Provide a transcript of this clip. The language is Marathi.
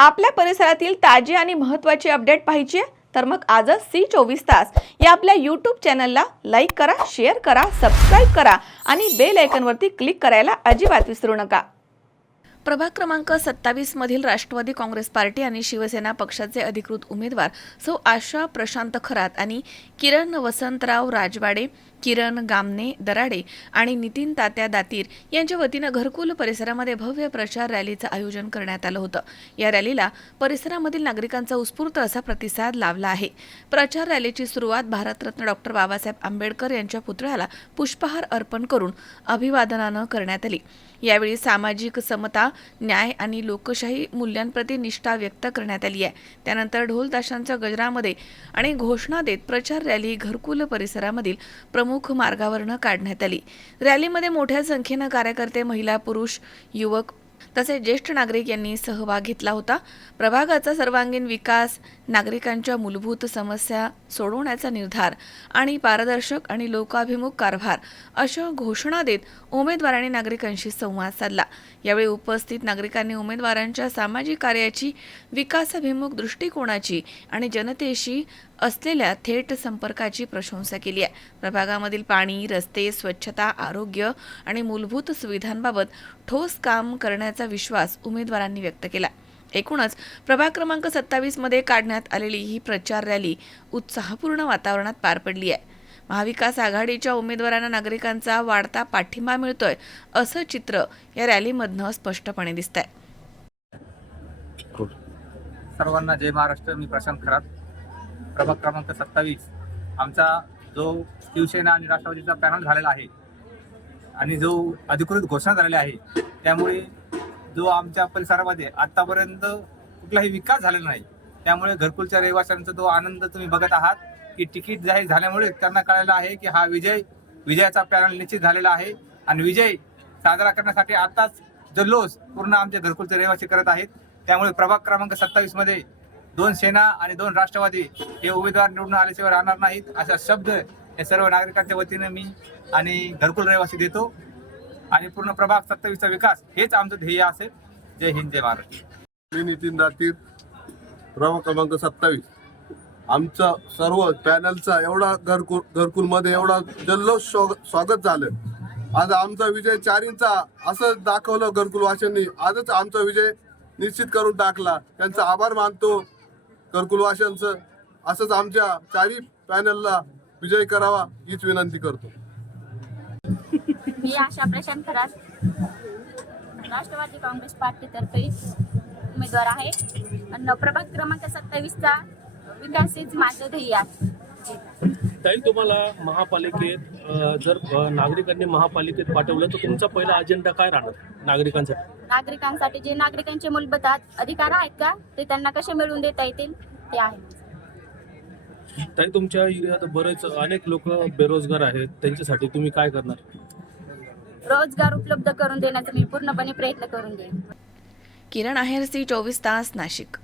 आपल्या परिसरातील ताजी आणि महत्त्वाची अपडेट पाहिजे? तर मग आजच सी चोवीस तास या आपल्या यूट्यूब चॅनलला लाईक करा शेअर करा सबस्क्राईब करा आणि बेल आयकनवरती क्लिक करायला अजिबात विसरू नका. प्रभाग क्रमांक सत्तावीस मधील राष्ट्रवादी काँग्रेस पार्टी आणि शिवसेना पक्षाचे अधिकृत उमेदवार सौ आशा प्रशांत खरात आणि किरण वसंतराव राजवाडे किरण गामने दराडे आणि नितीन तात्या दातीर यांच्या वतीनं घरकुल परिसरामध्ये भव्य प्रचार रॅलीचं आयोजन करण्यात आलं होतं. या रॅलीला परिसरामधील नागरिकांचा उत्स्फूर्त असा प्रतिसाद लाभला आहे. प्रचार रॅलीची सुरुवात भारतरत्न डॉक्टर बाबासाहेब आंबेडकर यांच्या पुतळ्याला पुष्पहार अर्पण करून अभिवादनानं करण्यात आली. यावेळी सामाजिक समता न्याय आणि लोकशाही मूल्यांप्रती निष्ठा व्यक्त करण्यात आली आहे. त्यानंतर ढोलताशांच्या गजरामध्ये आणि घोषणा देत प्रचार रॅली घरकुल परिसरामधील प्रमुख मार्गावरनं काढण्यात आली. रॅलीमध्ये मोठ्या संख्येनं कार्यकर्ते महिला पुरुष युवक तसेच ज्येष्ठ नागरिक यांनी सहभाग घेतला होता. प्रभागाचा सर्वांगीण विकास नागरिकांच्या मूलभूत समस्या सोडवण्याचा निर्धार आणि पारदर्शक आणि लोकाभिमुख कारभार अशा घोषणा देत उमेदवारांनी नागरिकांशी संवाद साधला. यावेळी उपस्थित नागरिकांनी उमेदवारांच्या सामाजिक कार्याची विकासाभिमुख दृष्टिकोनाची आणि जनतेशी असलेल्या थेट संपर्काची प्रशंसा केली आहे. प्रभागामधील पाणी रस्ते स्वच्छता आरोग्य आणि मूलभूत सुविधांबाबत ठोस काम करण्याचा विश्वास उमेदवारांनी व्यक्त केला एकूणच प्रभाग क्रमांक सत्तावीसमध्ये काढण्यात आलेली ही प्रचार रॅली उत्साहपूर्ण वातावरणात पार पडली आहे. महाविकास आघाडीच्या उमेदवारांना नागरिकांचा वाढता पाठिंबा मिळतोय असं चित्र या रॅलीमधनं स्पष्टपणे दिसतंय. सर्वांना जय महाराष्ट्र. मी प्रशांत खरात. प्रभाग क्रमांक सत्तावीस. आमचा जो शिवसेना आणि राष्ट्रवादीचा पॅनल झालेला आहे आणि जो अधिकृत घोषणा झालेली आहे त्यामुळे जो आमच्या परिसरामध्ये आतापर्यंत कुठलाही विकास झालेला नाही त्यामुळे घरकुलच्या रहिवाशांचा जो आनंद तुम्ही बघत आहात की तिकीट जाहीर झाल्यामुळे त्यांना कळायला आहे की हा विजय विजयाचा पॅनल निश्चित झालेला आहे आणि विजय साजरा करण्यासाठी आताच जल्लोष पूर्ण आमचे घरकुलचे रहिवासी करत आहेत. त्यामुळे प्रभाग क्रमांक सत्तावीसमध्ये दोन सेना आणि दोन राष्ट्रवादी हे उमेदवार निवडून आल्याशिवाय राहणार नाहीत. असा शब्द हे सर्व नागरिकांच्या वतीने मी आणि घरकुल रहिवासी देतो. आणि पूर्ण प्रभाग सत्तावीसचा विकास हेच आमचं ध्येय असेल. जय हिंद जय महाराष्ट्र. मी नितीन रातीर प्रभाग क्रमांक सत्तावीस. आमचं सर्व पॅनलचा एवढा घरकुल घरकुलमध्ये एवढा जल्लोष स्वागत झालं. आज आमचा विजय चारींचा असं दाखवलं घरकुलवाशांनी आजच आमचा विजय निश्चित करून टाकला. त्यांचा आभार मानतो. घरकुलवाशांचं असंच आमच्या चारी पॅनलला विजय करावा हीच विनंती करतो. मी आशा प्रशांत खरात. राष्ट्रवादी काँग्रेस पार्टीतर्फे उमेदवार आहे. आणि प्रभाग क्रमांक सत्तावीसचा विकास हेच माझं ध्येय आहे. ताई तुम्हाला महापालिकेत जर नागरिकांनी महापालिकेत पाठवलं तर तुमचा पहिला अजेंडा काय राहणार नागरिकांसाठी? नागरिकांसाठी जे नागरिकांचे मूलभूत अधिकार आहेत का ते त्यांना कसे मिळवून देता येतील ते आहे. ताई तुमच्या एरियात बरेच अनेक लोक बेरोजगार आहेत त्यांच्यासाठी तुम्ही काय करणार? रोजगार उपलब्ध करून देण्याचा मी पूर्णपणे प्रयत्न करून देईन. किरण आहेर सी चोवीस तास नाशिक.